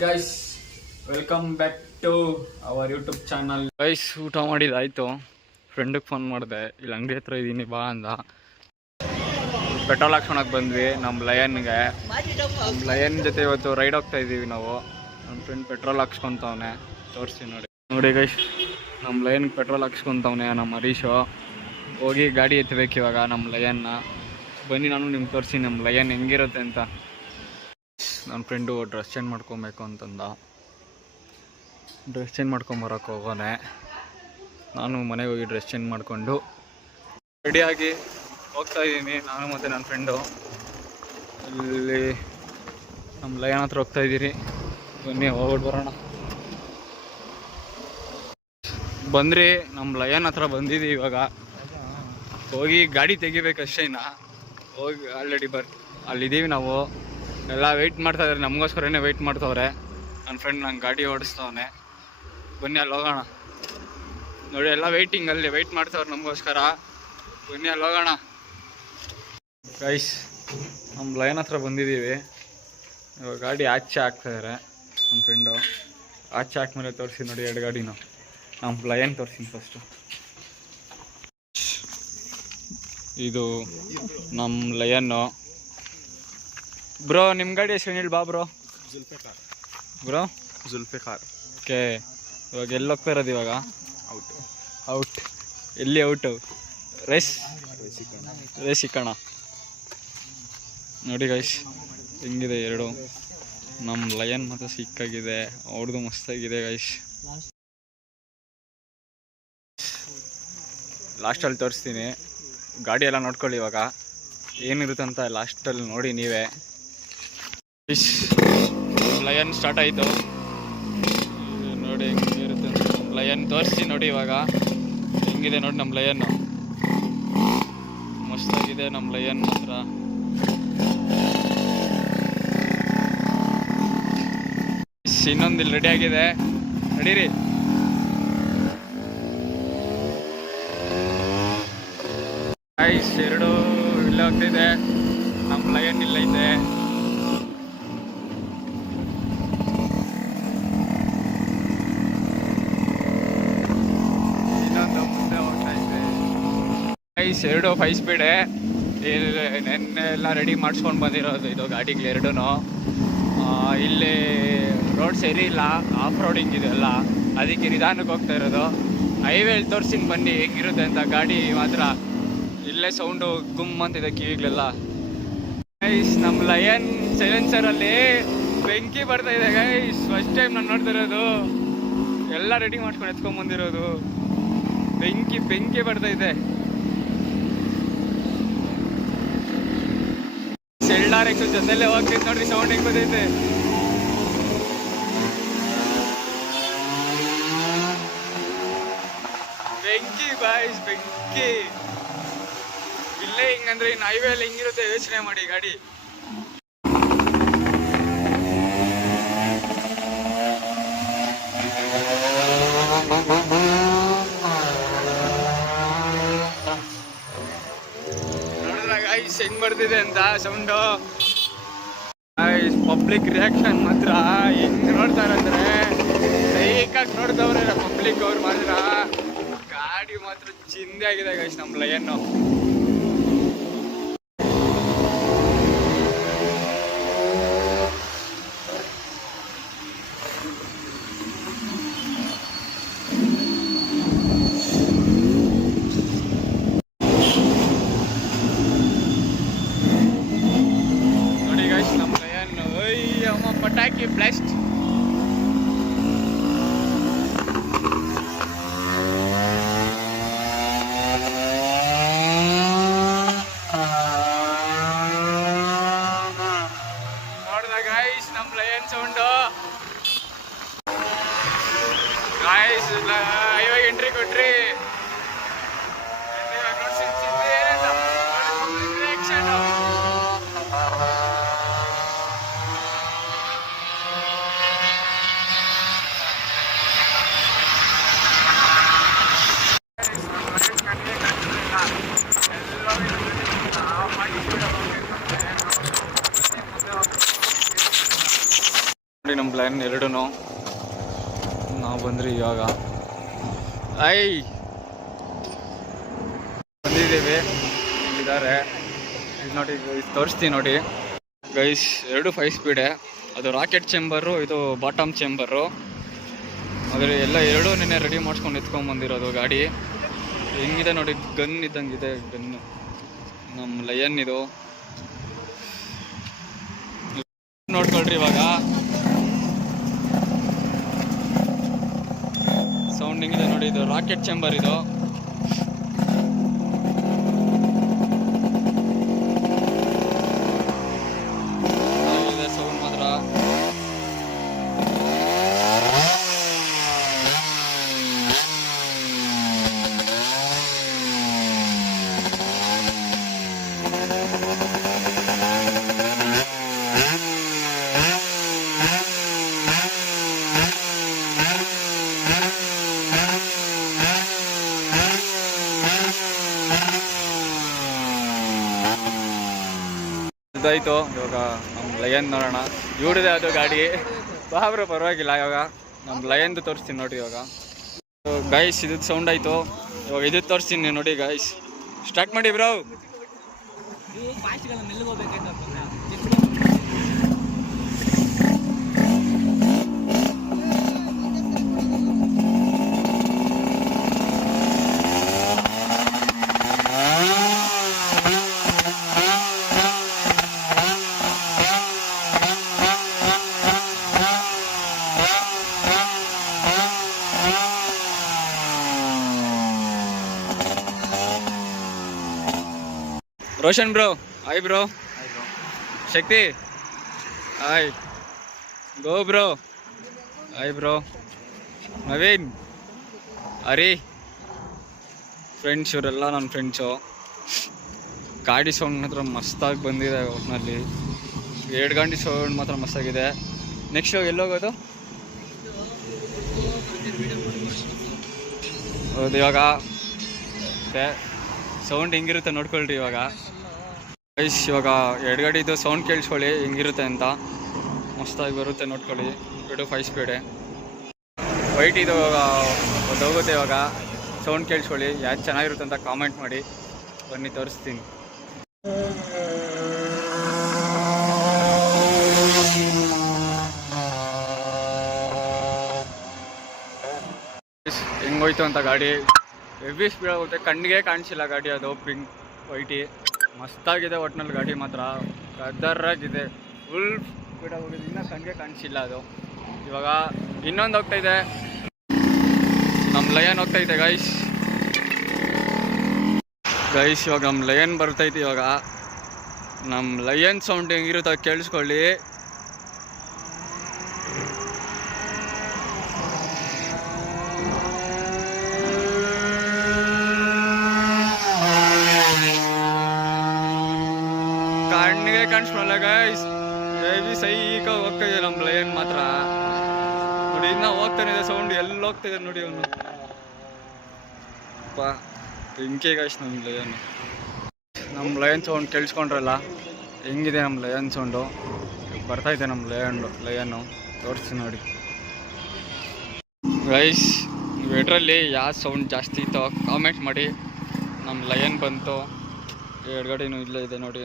Guys welcome back to our YouTube channel guys ಊಟ ಮಾಡಿದಾಯ್ತು ಫ್ರೆಂಡಿಗೆ ಫೋನ್ ಮಾಡಿದೆ. ಇಲ್ಲಿ, ಅಂಗಡಿ ಹತ್ರ ಇದ್ದೀನಿ ಬಾ ಅಂದ. ಪೆಟ್ರೋಲ್ ಹಾಕ್ಸ್ಕೊಳಕ್ ಬಂದ್ವಿ ನಮ್ಮ ಲಯನ್ಗೆ ಲಯನ್ ಜೊತೆ ಇವತ್ತು ರೈಡ್ ಹೋಗ್ತಾ ಇದ್ದೀವಿ ನಾವು. ನಮ್ಮ ಫ್ರೆಂಡ್ ಪೆಟ್ರೋಲ್ ಹಾಕ್ಸ್ಕೊತವನೆ. ತೋರಿಸಿ ನೋಡಿ. ನೋಡಿ ಗೈಸ್ ನಮ್ಮ ಲಯನ್ಗೆ ಪೆಟ್ರೋಲ್ ಹಾಕ್ಸ್ಕೊತವನೆ, ನಮ್ಮ ಹರೀಶು. ಹೋಗಿ ಗಾಡಿ ಎತ್ತಬೇಕು ಇವಾಗ ನಮ್ಮ ಲಯನ್ನ ಬನ್ನಿ, ನಾನು ನಿಮ್ಗೆ ತೋರಿಸಿ ನಮ್ಮ ಲಯನ್ ಹೆಂಗಿರುತ್ತೆ ಅಂತ. ನನ್ನ ಫ್ರೆಂಡು ಡ್ರೆಸ್ ಚೇಂಜ್ ಮಾಡ್ಕೊಬೇಕು ಅಂತಂದ. ಡ್ರೆಸ್ ಚೇಂಜ್ ಮಾಡ್ಕೊಂಬರೋಕೆ ಹೋಗೋನೆ. ನಾನು ಮನೆಗೆ ಹೋಗಿ ಡ್ರೆಸ್ ಚೇಂಜ್ ಮಾಡಿಕೊಂಡು ರೆಡಿಯಾಗಿ ಹೋಗ್ತಾ ಇದ್ದೀನಿ. ನಾನು ಮತ್ತು ನನ್ನ ಫ್ರೆಂಡು. ಇಲ್ಲಿ ನಮ್ಮ ಲಯನ್ ಹತ್ರ ಹೋಗ್ತಾ ಇದ್ದೀರಿ. ಬನ್ನಿ ಹೋಗ್ಬಿಟ್ಟು ಬರೋಣ. ಬಂದ್ರಿ, ನಮ್ಮ ಲಯನ್ ಹತ್ರ ಬಂದಿದ್ದೀವಿ ಇವಾಗ. ಹೋಗಿ ಗಾಡಿ ತೆಗಿಬೇಕಷ್ಟೇ ಇನ್ನ. ಹೋಗಿ ಆಲ್ರೆಡಿ ಬರ್, ಅಲ್ಲಿದ್ದೀವಿ ನಾವು. ಎಲ್ಲ ವೆಯ್ಟ್ ಮಾಡ್ತಾ ಇದ್ದಾರೆ ನಮಗೋಸ್ಕರನೇ ವೆಯ್ಟ್ ಮಾಡ್ತವ್ರೆ. ನನ್ನ ಫ್ರೆಂಡ್ ನಂಗೆ ಗಾಡಿ ಓಡಿಸ್ತವನೆ ಬನ್ನಿ ಅಲ್ಲಿ ಹೋಗೋಣ. ನೋಡಿ, ಎಲ್ಲ ವೆಯ್ಟಿಂಗ್ ಅಲ್ಲಿ ವೆಯ್ಟ್ ಮಾಡ್ತವ್ರೆ ನಮಗೋಸ್ಕರ. ಬನ್ನಿ ಅಲ್ಲಿ ಹೋಗೋಣ. ಗೈಸ್ ನಮ್ಮ ಲೈನ್ ಹತ್ರ ಬಂದಿದ್ದೀವಿ ಇವಾಗ ಗಾಡಿ ಆಚೆ ಹಾಕ್ತಾಯಿದ್ದಾರೆ ನಮ್ಮ ಫ್ರೆಂಡು ಆಚೆ ಹಾಕ್ಮೇಲೆ ತೋರಿಸಿ ನೋಡಿ ಎರಡು ಗಾಡಿನೂ. ನಮ್ಮ ಲೈನ್ ತೋರಿಸಿ ಫಸ್ಟು ಇದು ನಮ್ಮ ಲಯನ್ನು ಬ್ರೋ ನಿಮ್ಮ ಗಾಡಿ ಹೆಸರು ಹೇಳಿ ಬಾ bro Zulfikar. Bro Zulfikar. Okay ಇವಾಗ ಎಲ್ಲಿ ಹೋಗ್ತಾ ಇರೋದು ಇವಾಗ? ಔಟ್ ಔಟ್ ಎಲ್ಲಿ ಔಟು ರೇಸ್? ರೈಸ್ ಇಕ್ಕಣ ನೋಡಿ ಗೈಸ್ ಹೆಂಗಿದೆ ಎರಡು. ನಮ್ಮ ಲಯನ್ ಮತ್ತು ಸಿಕ್ಕಾಗಿದೆ. ಅವ್ರದ್ದು ಮಸ್ತಾಗಿದೆ ಗೈಸ್ ಲಾಸ್ಟಲ್ಲಿ ತೋರಿಸ್ತೀನಿ. ಗಾಡಿ ಎಲ್ಲ ನೋಡ್ಕೊಳ್ಳಿ ಇವಾಗ. ಏನಿರುತ್ತಂತ ಅಂತ ಲಾಸ್ಟಲ್ಲಿ ನೋಡಿ ನೀವೇ. ಲಯನ್ ಸ್ಟಾರ್ಟ್ ಆಯಿತು. ನೋಡಿ ಹೆಂಗಿರುತ್ತೆ ನಮ್ಮ ಲಯನ್ ತೋರಿಸಿ ನೋಡಿ ಇವಾಗ. ಹೆಂಗಿದೆ ನೋಡಿ ನಮ್ಮ ಲಯನ್ ಮಸ್ತಾಗಿದೆ ನಮ್ಮ ಲಯನ್ ಮಾತ್ರ. ಇನ್ನೊಂದು ಇಲ್ಲಿ ರೆಡಿ ಆಗಿದೆ. ನಡೀರಿ. ಎರಡು ಇಲ್ಲೇ ಹೋಗ್ತಿದೆ ನಮ್ಮ ಲಯನ್ ಇಲ್ಲ ಇದೆ ಇನ್ನೊಂದು ಮುಂದೆ ಹೋಗ್ತಾ ಇದೆ ಐಸ್ ಎರಡು ಫೈವ್ ಸ್ಪೀಡೆ ನೆನ್ನೆ ಎಲ್ಲ ರೆಡಿ ಮಾಡಿಸ್ಕೊಂಡು ಬಂದಿರೋದು ಇದು ಗಾಡಿಗಳು ಎರಡೂ ಇಲ್ಲಿ ರೋಡ್ ಸರಿ ಇಲ್ಲ ಆಫ್ ರೋಡಿಂಗ್ ಇದೆಲ್ಲ ಅದಕ್ಕೆ ನಿಧಾನಕ್ಕೆ ಹೋಗ್ತಾ ಇರೋದು. ಹೈವೇಲಿ ತೋರ್ಸಿಂಗ್ ಬನ್ನಿ, ಹೆಂಗಿರುತ್ತೆ ಅಂತ. ಗಾಡಿ ಮಾತ್ರ ಇಲ್ಲೇ ಸೌಂಡು ಗುಮ್ ಅಂತಿದೆ ಕಿವಿಗಳೆಲ್ಲ. ಗೈಸ್ ನಮ್ಮ ಲಯನ್ ಸೈಲೆನ್ಸರಲ್ಲಿ ಬೆಂಕಿ ಬರ್ತಾ ಇದೆ ಗೈಸ್ ಫಸ್ಟ್ ಟೈಮ್ ನಾನು ನೋಡ್ತಿರೋದು ಎಲ್ಲ ರೆಡಿ ಮಾಡ್ಕೊಂಡು ಎತ್ಕೊಂಡ್ ಬಂದಿರೋದು. ಬೆಂಕಿ ಬೆಂಕಿ ಬರ್ತಾ ಇದೆ. ಸೆಲ್ಡಾರ್ ಎಕ್ಸ್ ಹೋಗ್ತೀನಿ ಹೋಗ್ತೈತೆ ನೋಡ್ರಿ ಸೌಂಡ್ ಹೆಂಗ್ ಬರ್ತೈತೆ ಬೆಂಕಿ ಬಾಯ್ಸ್ ಬೆಂಕಿ ಇಲ್ಲೇ ಹಿಂಗಂದ್ರೆ ಇನ್ನು ಹೈವೇಲಿ ಹಿಂಗಿರುತ್ತೆ ಯೋಚನೆ ಮಾಡಿ ಗಾಡಿ ಗಾಯ್ಸ್ ಹೆಂಗ್ ಬರ್ತಿದೆ ಅಂತ ಸೌಂಡು ಪಬ್ಲಿಕ್ ರಿಯಾಕ್ಷನ್ ಮಾತ್ರ. ಹೆಂಗ್ ನೋಡ್ತಾರಂದ್ರೆ ಸೈಕಾಗಿ ನೋಡ್ತವ್ರೆ ಪಬ್ಲಿಕ್ ಅವ್ರು ಮಾತ್ರ. ಗಾಡಿ ಮಾತ್ರ ಚಿಂದೆ ಆಗಿದೆ ಗಾಯ್ಸ್ ನಮ್ಮ ಲಯನ್ನು Thank you, blessed. ನಾವು ಬಂದ್ರಿ ಇವಾಗ. ಐ. ಬಂದಿದ್ದೀವಿ. ಇದ್ದಾರೆ ಇದು ನೋಡಿ ತೋರಿಸ್ತೀನಿ ನೋಡಿ. ಗೈಸ್, ಎರಡು ಫೈವ್ ಸ್ಪೀಡೆ ಅದು ರಾಕೆಟ್ ಚೇಂಬರು ಇದು ಬಾಟಮ್ ಚೇಂಬರು ಅದ್ರ ಎಲ್ಲ ಎರಡೂ ನಿನ್ನೆ ರೆಡಿ ಮಾಡ್ಸ್ಕೊಂಡು ಎತ್ಕೊಂಡ್ ಬಂದಿರೋದು ಗಾಡಿ. ಹೆಂಗಿದೆ ನೋಡಿ ಗನ್ ಇದ್ದಂಗೆ ಇದೆ ಗನ್ನು ನಮ್ಮ ಲಯನ್ ಇದು. ನೋಡ್ಕೊಳ್ರಿ ಇವಾಗ ಸೌಂಡ್ ಹೆಂಗಿದೆ ನೋಡಿ ಇದು ರಾಕೆಟ್ ಚೇಂಬರ್ ಇದು ಚೆನ್ನಾಗಿದೆ ಸೌಂಡ್ ಮಾತ್ರ ಇದಾಯ್ತು ಇವಾಗ ನಮ್ಮ ಲಯನ್ ನೋಡೋಣ. ಇವ್ರದೇ ಅದು ಗಾಡಿ. ಬಾಬ್ರು, ಪರವಾಗಿಲ್ಲ, ಇವಾಗ ನಮ್ಮ ಲಯನ್ದು ತೋರಿಸ್ತೀನಿ ನೋಡಿ ಇವಾಗ. ಗೈಸ್ ಇದು ಸೌಂಡ್ ಆಯ್ತು. ಇವಾಗ ಇದು ತೋರಿಸ್ತೀನಿ ನೋಡಿ ಗೈಸ್ ಸ್ಟಾರ್ಟ್ ಮಾಡಿ bro Roshan bro. Hi bro. Shakti. Hi go bro. Hi bro. Naveen. ಅರಿ ಫ್ರೆಂಡ್ಸ್ ಇವರೆಲ್ಲ ನನ್ನ ಫ್ರೆಂಡ್ಸು ಗಾಡಿ ಸೌಂಡ್ ಮಾತ್ರ ಮಸ್ತಾಗಿ ಬಂದಿದೆ ಒಟ್ಟಿನಲ್ಲಿ ಎರಡು ಗಂಟೆ ಸೌಂಡ್ ಮಾತ್ರ ಮಸ್ತಾಗಿದೆ. ನೆಕ್ಸ್ಟ್ ಎಲ್ಲೋಗೋದು? ಹೌದು ಇವಾಗ. ಸೌಂಡ್ ಹೆಂಗಿರುತ್ತೆ ನೋಡ್ಕೊಳ್ರಿ ಇವಾಗ. ಗೈಸ್, ಇವಾಗ ಎಡಗಡೆದು ಸೌಂಡ್ ಕೇಳಿಸ್ಕೊಳ್ಳಿ, ಹೆಂಗಿರುತ್ತೆ ಅಂತ. ಮಸ್ತಾಗಿ ಬರುತ್ತೆ ನೋಡ್ಕೊಳ್ಳಿ. ಬಿಡು ಫೈ ಸ್ಪೀಡೆ ವೈಟ್ ಇದು ಹೋಗುತ್ತೆ ಇವಾಗ. ಸೌಂಡ್ ಕೇಳಿಸ್ಕೊಳ್ಳಿ. ಯಾವ್ದು ಚೆನ್ನಾಗಿರುತ್ತೆ ಅಂತ ಕಾಮೆಂಟ್ ಮಾಡಿ. ಬನ್ನಿ, ತೋರಿಸ್ತೀನಿ. ಹೆಂಗೋಯ್ತು ಅಂತ ಗಾಡಿ. ಹೆವಿ ಸ್ಪೀಡ್ ಆಗುತ್ತೆ. ಕಣ್ಣಿಗೆ ಕಾಣಿಸಿಲ್ಲ ಗಾಡಿ ಅದು ಪಿಂಕ್ ವೈಟಿ ಮಸ್ತಾಗಿದೆ ಒಟ್ನಲ್ಲಿ ಗಾಡಿ ಮಾತ್ರ. ಕದರಾಗಿದೆ ಫುಲ್ ಸ್ಪೀಡ್ ಹೋಗಿದೆ. ಇನ್ನೂ ಕಣ್ಗೆ ಕಾಣಿಸಿಲ್ಲ ಅದು. ಇವಾಗ ಇನ್ನೊಂದು ಹೋಗ್ತಾ ಇದೆ. ನಮ್ಮ ಲಯನ್ ಹೋಗ್ತಾ ಇದೆ ಗೈಸ್ ಗೈಸ್ ಇವಾಗ ನಮ್ಮ ಲಯನ್ ಬರ್ತೈತೆ ಇವಾಗ. ನಮ್ಮ ಲಯನ್ ಸೌಂಡ್ ಹೆಂಗಿರುತ್ತೆ ಕೇಳಿಸ್ಕೊಳ್ಳಿ. ಕಣ್ಣಿಗೆ ಕಾಣಿಸ್ಕೊಳ್ಳ ಗೈಸ್ ಹೆವಿ ಸೈಕ ಹೋಗ್ತಾ ಇದೆ ನಮ್ಮ ಲಯನ್ ಮಾತ್ರ. ನೋಡಿ, ಇನ್ನ ಹೋಗ್ತಾನೆ ಇದೆ ಸೌಂಡ್ ಎಲ್ಲ ಹೋಗ್ತಿದೆ ನೋಡಿ ಅವನು. ಪಾ ಬೆಂಕಿ ಗೈಸ್ ನಮ್ಮ ಲಯನ್ ನಮ್ಮ ಲಯನ್ ಸೌಂಡ್ ಕೇಳಿಸ್ಕೊಂಡ್ರಲ್ಲ, ಹೆಂಗಿದೆ ನಮ್ಮ ಲಯನ್ ಸೌಂಡು ಬರ್ತಾ ಇದೆ ನಮ್ಮ ಲಯನ್ ಲಯನ್ನು ತೋರಿಸಿ ನೋಡಿ. ಗೈಸ್ ನೀವು ಎಡ್ರಲ್ಲಿ ಯಾವ ಸೌಂಡ್ ಜಾಸ್ತಿ ಇತ್ತೋ ಕಾಮೆಂಟ್ ಮಾಡಿ. ನಮ್ಮ ಲಯನ್ ಬಂತು. ಎಡಗಡೆನೂ ಇಲ್ಲೇ ಇದೆ ನೋಡಿ.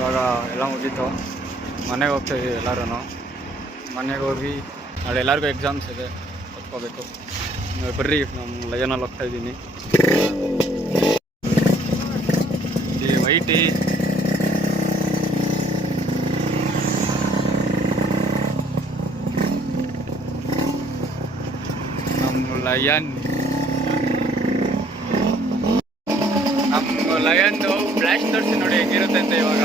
ಇವಾಗ ಎಲ್ಲ ಮುಗೀತು. ಮನೆಗೆ ಹೋಗ್ತಾ ಇದ್ದೀವಿ ಎಲ್ಲರೂ ಮನೆಗೆ ಹೋಗಿ ನಾಳೆ ಎಲ್ಲರಿಗೂ ಎಕ್ಸಾಮ್ಸ್ ಇದೆ, ಓದ್ಕೋಬೇಕು. ಬರ್ರಿ ನಮ್ಮ ಲಯನಲ್ಲಿ ಹೋಗ್ತಾ ಇದ್ದೀನಿ ಈ ವೈಟಿ. ನಮ್ಮ ಲಯನ್ ನಮ್ಮ ಲಯನ್ದು ಫ್ಲ್ಯಾಶ್ ತೋರಿಸಿ ನೋಡಿ ಹೆಂಗಿರುತ್ತೆ ಅಂತ ಇವಾಗ.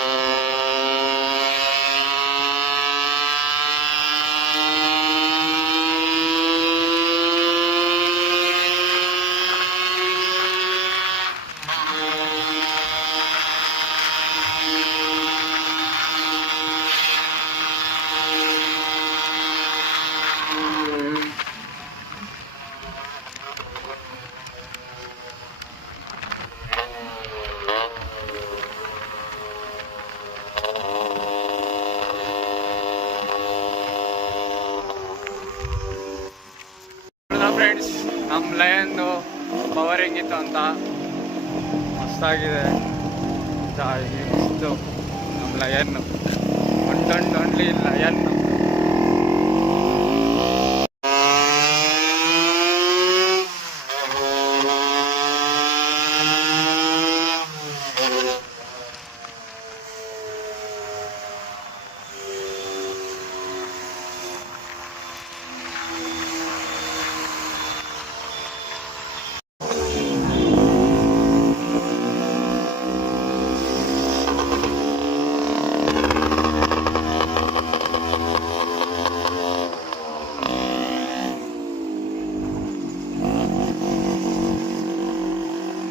ಮಸ್ತಾಗಿದೆ ನಮ್ಮ ಮಸ್ತು ನಮ್ಮ ಟನ್ ಒನ್ಲಿ ಲಯನ್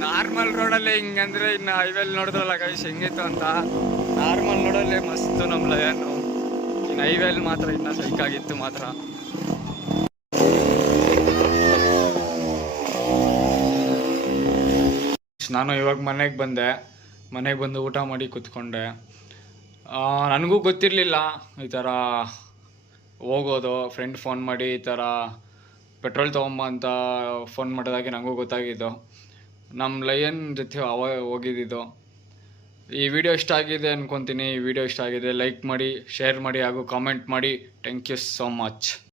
ನಾರ್ಮಲ್ ರೋಡಲ್ಲಿ ಹಿಂಗಂದ್ರೆ ಇನ್ನು ಹೈವೇಲಿ ನೋಡಿದ್ರಲ್ಲ ಗೈಸ್ ಹೆಂಗಿತ್ತು ಅಂತ? ನಾರ್ಮಲ್ ನೋಡಲ್ಲಿ ಮಸ್ತು ನಮ್ಮ ಲಯನ್ನು ಇನ್ನು ಹೈವೇಲಿ ಮಾತ್ರ ಇನ್ನು ಸೈಕಾಗಿತ್ತು ಮಾತ್ರ. ನಾನು ಇವಾಗ ಮನೆಗೆ ಬಂದೆ. ಮನೆಗೆ ಬಂದು ಊಟ ಮಾಡಿ ಕೂತ್ಕೊಂಡೆ. ನನಗೂ ಗೊತ್ತಿರಲಿಲ್ಲ ಈ ಥರ ಹೋಗೋದು. ಫ್ರೆಂಡ್ ಫೋನ್ ಮಾಡಿ ಈ ಥರ ಪೆಟ್ರೋಲ್ ತೊಗೊಂಬ ಅಂತ ಫೋನ್ ಮಾಡಿದಾಗೆ ನನಗೂ ಗೊತ್ತಾಗಿದ್ದು. ನಮ್ಮ ಲಯನ್ ಜೊತೆ ಅವ ಹೋಗಿದ್ದಿದ್ದು. ಈ ವಿಡಿಯೋ ಇಷ್ಟ ಆಗಿದೆ ಅನ್ಕೊತೀನಿ, ಈ ವಿಡಿಯೋ ಇಷ್ಟ ಆಗಿದೆ ಲೈಕ್ ಮಾಡಿ ಶೇರ್ ಮಾಡಿ ಹಾಗೂ ಕಾಮೆಂಟ್ ಮಾಡಿ. Thank you so much